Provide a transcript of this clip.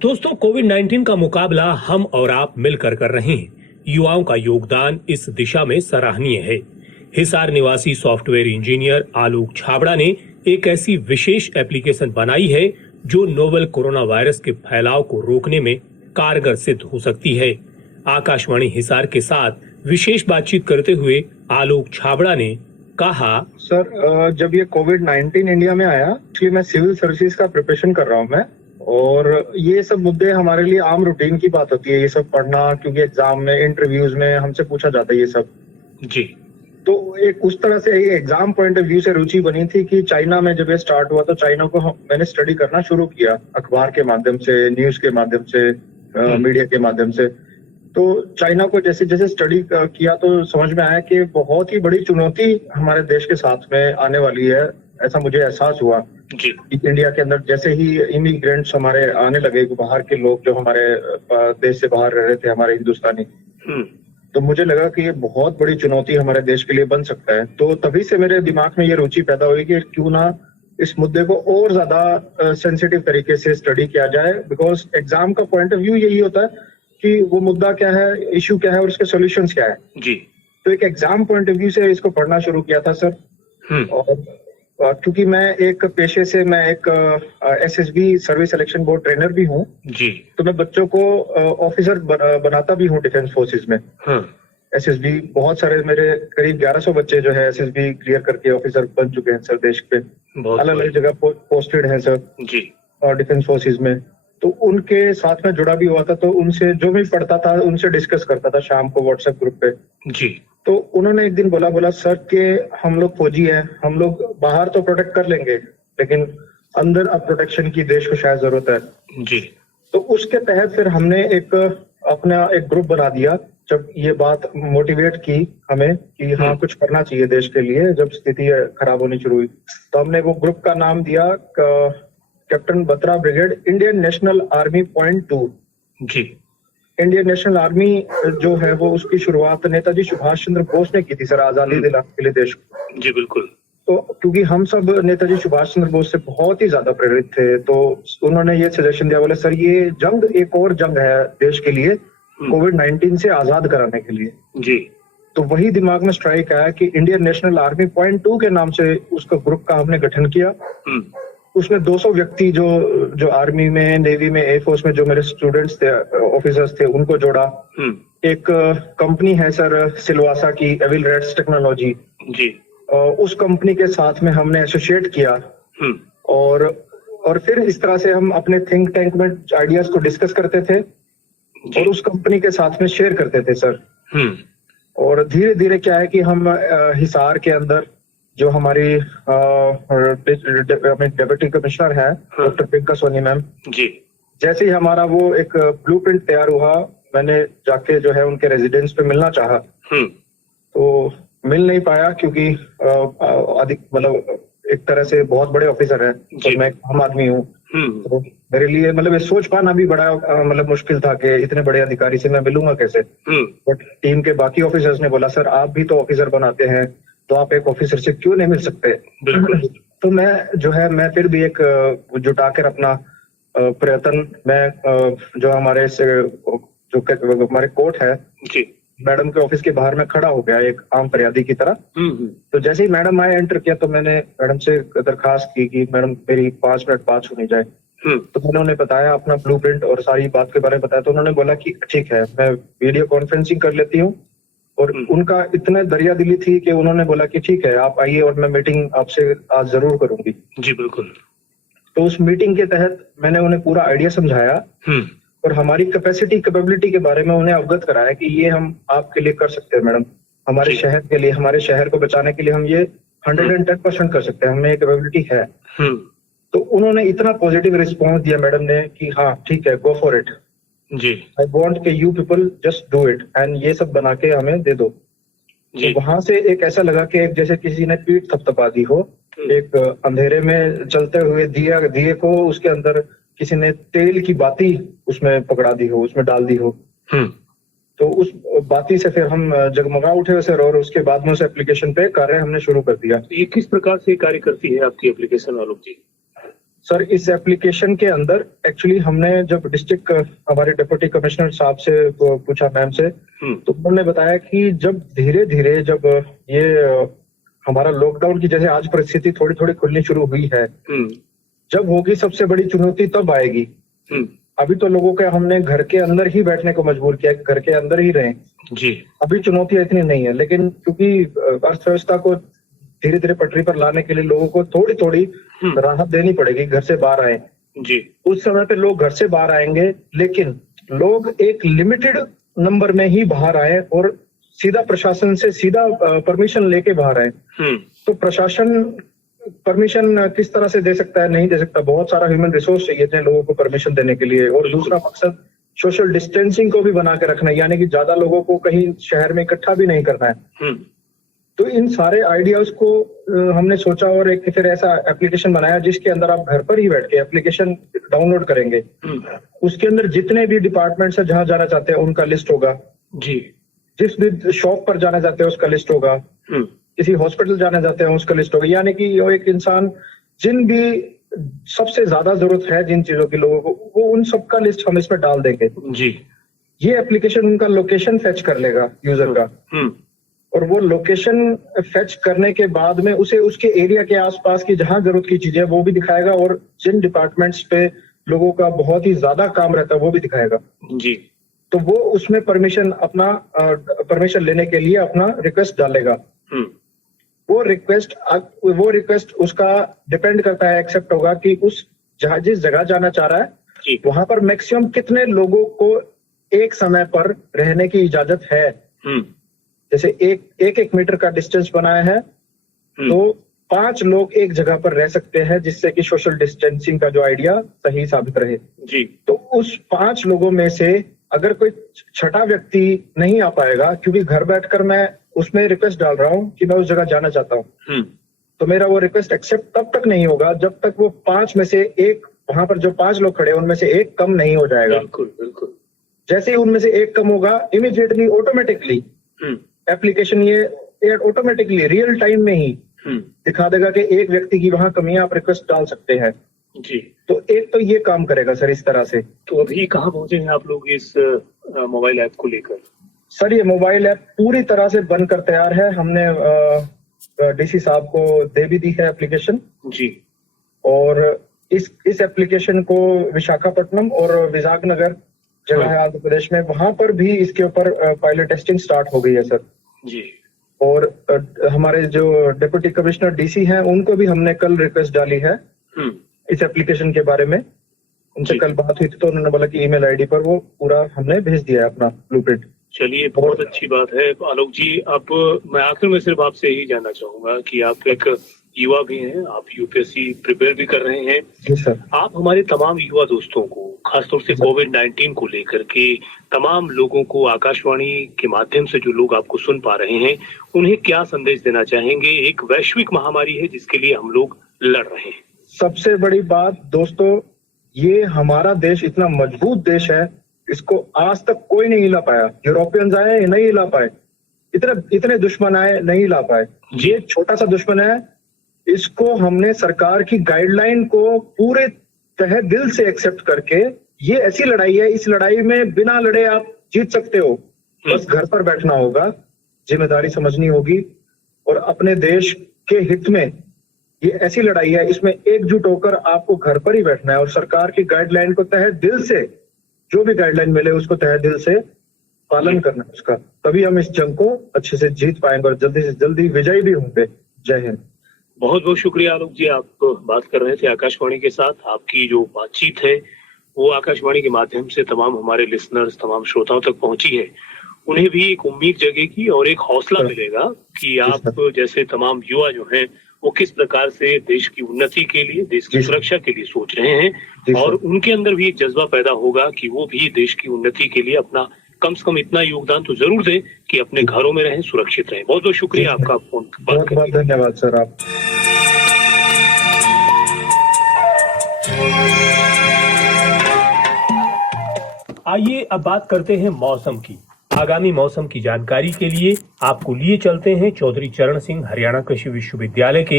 दोस्तों, कोविड-19 का मुकाबला हम और आप मिलकर कर रहे हैं। युवाओं का योगदान इस दिशा में सराहनीय है। हिसार निवासी सॉफ्टवेयर इंजीनियर आलोक छाबड़ा ने एक ऐसी विशेष एप्लीकेशन बनाई है जो नोवेल कोरोना वायरस के फैलाव को रोकने में कारगर सिद्ध हो सकती है। आकाशवाणी हिसार के साथ विशेष बातचीत करते हुए आलोक छाबड़ा ने कहा, सर, जब ये कोविड-19 इंडिया में आया, एक्चुअली मैं सिविल सर्विसेज का प्रिपरेशन कर रहा हूँ मैं, और ये सब मुद्दे हमारे लिए आम रूटीन की बात होती है ये सब पढ़ना, क्योंकि एग्जाम में, इंटरव्यूज में हमसे पूछा जाता है ये सब जी। तो एक उस तरह से एग्जाम पॉइंट ऑफ व्यू से रुचि बनी थी कि चाइना में जब ये स्टार्ट हुआ तो चाइना को मैंने स्टडी करना शुरू किया, अखबार के माध्यम से, न्यूज के माध्यम से, मीडिया के माध्यम से। तो चाइना को जैसे जैसे स्टडी किया तो समझ में आया कि बहुत ही बड़ी चुनौती हमारे देश के साथ में आने वाली है, ऐसा मुझे एहसास हुआ जी। इंडिया के अंदर जैसे ही इमिग्रेंट्स हमारे आने लगे, बाहर के लोग जो हमारे देश से बाहर रह रहे थे, हमारे हिंदुस्तानी, तो मुझे लगा कि ये बहुत बड़ी चुनौती हमारे देश के लिए बन सकता है। तो तभी से मेरे दिमाग में ये रुचि पैदा हुई कि क्यों ना इस मुद्दे को और ज्यादा सेंसिटिव तरीके से स्टडी किया जाए, बिकॉज एग्जाम का पॉइंट ऑफ व्यू यही होता है कि वो मुद्दा क्या है, इश्यू क्या है और उसके सॉल्यूशंस क्या है जी। तो एक एग्जाम पॉइंट ऑफ व्यू से इसको पढ़ना शुरू किया था सर। और क्योंकि मैं एक पेशे से मैं एक SSB service selection board trainer भी हूँ जी, तो मैं बच्चों को ऑफिसर बनाता भी हूँ डिफेंस फोर्सेज में। एसएसबी बहुत सारे मेरे करीब 1100 बच्चे जो है एसएसबी क्लियर करके ऑफिसर बन चुके हैं सर, देश पे अलग अलग जगह पोस्टेड है सर जी, और डिफेंस फोर्सेज में। तो उनके साथ में जुड़ा भी हुआ था, तो उनसे जो भी पढ़ता था उनसे डिस्कस करता था शाम को व्हाट्सएप ग्रुप पे जी। तो उन्होंने एक दिन बोला सर कि हम लोग फौजी हैं, हम लोग बाहर तो प्रोटेक्ट कर लेंगे लेकिन अंदर अब प्रोटेक्शन की देश को शायद जरूरत है जी। तो उसके तहत फिर हमने अपना एक ग्रुप बना दिया। जब ये बात मोटिवेट की हमें कि हाँ कुछ करना चाहिए देश के लिए, जब स्थिति खराब होनी शुरू हुई, तो हमने वो ग्रुप का नाम दिया captain Batra brigade Indian national army .2 जी। इंडियन नेशनल आर्मी जो है वो उसकी शुरुआत नेताजी सुभाष चंद्र बोस ने की थी सर, आजादी दिलाने के लिए देश को जी। बिल्कुल। तो क्योंकि हम सब नेताजी सुभाष चंद्र बोस से बहुत ही ज्यादा प्रेरित थे, तो उन्होंने ये सजेशन दिया, बोले सर ये जंग एक और जंग है देश के लिए, कोविड-19 से आजाद कराने के लिए जी। तो वही दिमाग में स्ट्राइक आया कि इंडियन नेशनल आर्मी .2 के नाम से उसका ग्रुप का हमने गठन किया। उसमें 200 व्यक्ति जो आर्मी में, नेवी में, एयरफोर्स में जो मेरे स्टूडेंट्स थे, ऑफिसर्स थे, उनको जोड़ा। एक कंपनी है सर सिलवासा की, एविल रेड्स टेक्नोलॉजी जी, उस कंपनी के साथ में हमने एसोसिएट किया। और फिर इस तरह से हम अपने थिंक टैंक में आइडियाज को डिस्कस करते थे और उस कंपनी के साथ में शेयर करते थे सर। और धीरे धीरे क्या है कि हम हिसार के अंदर जो हमारी डेप्यूटी कमिश्नर है डॉक्टर प्रियंका सोनी मैम जी, जैसे ही हमारा वो एक ब्लूप्रिंट तैयार हुआ, मैंने जाके जो है उनके रेजिडेंस पे मिलना चाहा तो मिल नहीं पाया क्योंकि अधिक मतलब एक तरह से बहुत बड़े ऑफिसर है तो मैं आम आदमी हूँ, तो मेरे लिए मतलब ये सोच पाना भी बड़ा मतलब मुश्किल था कि इतने बड़े अधिकारी से मैं मिलूंगा कैसे। बट टीम के बाकी ऑफिसर्स ने बोला सर आप भी तो ऑफिसर बनाते हैं तो आप एक ऑफिसर से क्यों नहीं मिल सकते। बिल्कुल। तो मैं फिर भी एक जुटाकर अपना प्रयत्न, मैं जो हमारे कोर्ट है जी, मैडम के ऑफिस के बाहर में खड़ा हो गया एक आम फरियादी की तरह। तो जैसे ही मैडम आए एंटर किया तो मैंने मैडम से दरखास्त की कि मैडम मेरी 5 मिनट बात सुनी जाए। तो मैंने उन्हें बताया अपना ब्लूप्रिंट और सारी बात के बारे में बताया, तो उन्होंने बोला कि ठीक है मैं वीडियो कॉन्फ्रेंसिंग कर लेती हूँ। और उनका इतना दरिया दिली थी कि उन्होंने बोला कि ठीक है आप आइए और मैं मीटिंग आपसे आज जरूर करूंगी जी। बिल्कुल। तो उस मीटिंग के तहत मैंने उन्हें पूरा आइडिया समझाया और हमारी कैपेबिलिटी के बारे में उन्हें अवगत कराया कि ये हम आपके लिए कर सकते हैं मैडम, हमारे शहर के लिए, हमारे शहर को बचाने के लिए हम ये 110% कर सकते हैं, हमें कैपेबिलिटी है। तो उन्होंने इतना पॉजिटिव रिस्पॉन्स दिया मैडम ने कि हाँ ठीक है गो फॉर इट जी, आई वॉन्ट के you people just do it एंड ये सब बना के हमें दे दो। तो वहां से एक ऐसा लगा कि एक जैसे किसी ने पीठ थपथपा दी हो, एक अंधेरे में चलते हुए दिए को उसके अंदर किसी ने तेल की बाती उसमें पकड़ा दी हो, उसमें डाल दी हो। तो उस बाती से फिर हम जगमगा उठे सर, और उसके बाद में उस एप्लीकेशन पे कार्य हमने शुरू कर दिया। ये किस प्रकार से कार्य करती है आपकी एप्लीकेशन आलोक जी? सर इस एप्लीकेशन के अंदर एक्चुअली हमने जब डिस्ट्रिक्ट हमारे डिप्टी कमिश्नर साहब से पूछा, मैम से, तो उन्होंने बताया कि जब धीरे धीरे जब ये हमारा लॉकडाउन की जैसे आज परिस्थिति थोड़ी थोड़ी खुलनी शुरू हुई है, जब होगी सबसे बड़ी चुनौती तब आएगी। अभी तो लोगों के हमने घर के अंदर ही बैठने को मजबूर किया, घर के अंदर ही रहें जी। अभी चुनौतियां इतनी नहीं है, लेकिन क्योंकि अर्थव्यवस्था को धीरे धीरे पटरी पर लाने के लिए लोगों को थोड़ी थोड़ी राहत देनी पड़ेगी, घर से बाहर आए जी। उस समय पे लोग घर से बाहर आएंगे, लेकिन लोग एक लिमिटेड नंबर में ही बाहर आए और सीधा प्रशासन से सीधा परमिशन लेके बाहर आए। तो प्रशासन परमिशन किस तरह से दे सकता है, नहीं दे सकता। बहुत सारा ह्यूमन रिसोर्स चाहिए थे लोगों को परमिशन देने के लिए। और दूसरा मकसद सोशल डिस्टेंसिंग को भी बना के रखना है, यानी कि ज्यादा लोगों को कहीं शहर में इकट्ठा भी नहीं करना है। तो इन सारे आइडियाज को हमने सोचा और एक फिर ऐसा एप्लीकेशन बनाया जिसके अंदर आप घर पर ही बैठ के एप्लीकेशन डाउनलोड करेंगे। उसके अंदर जितने भी डिपार्टमेंट्स है जहां जाना चाहते हैं उनका लिस्ट होगा जी। जिस भी शॉप पर जाना चाहते हैं उसका लिस्ट होगा, किसी हॉस्पिटल जाना चाहते हैं उसका लिस्ट होगा। यानी कि एक इंसान जिन भी सबसे ज्यादा जरूरत है जिन चीजों की लोगों को, वो उन सबका लिस्ट हम इसमें डाल देंगे जी। ये एप्लीकेशन उनका लोकेशन फेच कर लेगा यूजर का, और वो लोकेशन फेच करने के बाद में उसे उसके एरिया के आसपास की जहां जरूरत की चीजें वो भी दिखाएगा, और जिन डिपार्टमेंट्स पे लोगों का बहुत ही ज्यादा काम रहता है वो भी दिखाएगा जी। तो वो उसमें परमिशन लेने के लिए अपना रिक्वेस्ट डालेगा। वो रिक्वेस्ट उसका डिपेंड करता है, एक्सेप्ट होगा कि उस जिस जगह जाना चाह रहा है वहां पर मैक्सिमम कितने लोगों को एक समय पर रहने की इजाजत है। जैसे एक मीटर का डिस्टेंस बनाया है तो 5 लोग एक जगह पर रह सकते हैं, जिससे कि सोशल डिस्टेंसिंग का जो आइडिया सही साबित रहे जी। तो उस 5 लोगों में से अगर कोई छठा व्यक्ति नहीं आ पाएगा, क्योंकि घर बैठकर मैं उसमें रिक्वेस्ट डाल रहा हूं कि मैं उस जगह जाना चाहता हूं, तो मेरा वो रिक्वेस्ट एक्सेप्ट तब तक नहीं होगा जब तक वो 5 में से एक, वहां पर जो 5 लोग खड़े हैं उनमें से एक कम नहीं हो जाएगा। बिल्कुल। जैसे ही उनमें से एक कम होगा, इमीडिएटली ऑटोमेटिकली एप्लीकेशन ये ऑटोमेटिकली रियल टाइम में ही दिखा देगा कि एक व्यक्ति की वहां कमी है, आप रिक्वेस्ट डाल सकते हैं जी। तो एक तो ये काम करेगा सर इस तरह से। तो अभी कहाँ पहुंचे हैं आप लोग इस मोबाइल ऐप को लेकर? सर ये मोबाइल ऐप पूरी तरह से बनकर तैयार है। हमने डीसी साहब को दे भी दी है एप्लीकेशन जी। और इस एप्लीकेशन को विशाखापट्टनम और विजयनगर जगह है आंध्र प्रदेश में, वहां पर भी इसके ऊपर पायलट टेस्टिंग स्टार्ट हो गई है सर जी। और हमारे जो डिप्टी कमिश्नर डीसी हैं उनको भी हमने कल रिक्वेस्ट डाली है इस एप्लीकेशन के बारे में। उनसे कल बात हुई थी तो उन्होंने बोला कि ईमेल आईडी पर वो पूरा हमने भेज दिया है अपना ब्लूप्रिंट। चलिए बहुत अच्छी बात है आलोक जी। अब मैं आखिर में सिर्फ आपसे यही जानना चाहूंगा कि आप एक युवा भी हैं, आप यूपीएससी प्रिपेयर भी कर रहे हैं जी सर। आप हमारे तमाम युवा दोस्तों को, खासतौर से कोविड-19 को लेकर के तमाम लोगों को, आकाशवाणी के माध्यम से जो लोग आपको सुन पा रहे हैं, उन्हें क्या संदेश देना चाहेंगे? एक वैश्विक महामारी है जिसके लिए हम लोग लड़ रहे हैं। सबसे बड़ी बात दोस्तों, ये हमारा देश इतना मजबूत देश है, इसको आज तक कोई नहीं हिला पाया। यूरोपियंस आए नहीं हिला पाए, इतने दुश्मन आए नहीं हिला पाए। ये छोटा सा दुश्मन है, इसको हमने सरकार की गाइडलाइन को पूरे तहे दिल से एक्सेप्ट करके, ये ऐसी लड़ाई है, इस लड़ाई में बिना लड़े आप जीत सकते हो। बस घर पर बैठना होगा, जिम्मेदारी समझनी होगी और अपने देश के हित में ये ऐसी लड़ाई है, इसमें एकजुट होकर आपको घर पर ही बैठना है और सरकार की गाइडलाइन को तहे दिल से, जो भी गाइडलाइन मिले उसको तहे दिल से पालन करना है उसका। तभी हम इस जंग को अच्छे से जीत पाएंगे और जल्दी से जल्दी विजयी भी होंगे। जय हिंद। बहुत बहुत शुक्रिया आलोक जी, आप बात कर रहे थे आकाशवाणी के साथ। आपकी जो बातचीत है वो आकाशवाणी के माध्यम से तमाम हमारे लिसनर्स, तमाम श्रोताओं तक पहुंची है। उन्हें भी एक उम्मीद जगेगी और एक हौसला मिलेगा कि आप जैसे तमाम युवा जो हैं वो किस प्रकार से देश की उन्नति के लिए, देश की सुरक्षा के लिए सोच रहे हैं, और उनके अंदर भी एक जज्बा पैदा होगा कि वो भी देश की उन्नति के लिए अपना कम से कम इतना योगदान तो जरूर दें कि अपने घरों में रहें, सुरक्षित रहें। बहुत बहुत शुक्रिया आपका फोन। बहुत बहुत धन्यवाद सर आप। आइए अब बात करते हैं मौसम की। आगामी मौसम की जानकारी के लिए आपको लिए चलते हैं चौधरी चरण सिंह हरियाणा कृषि विश्वविद्यालय के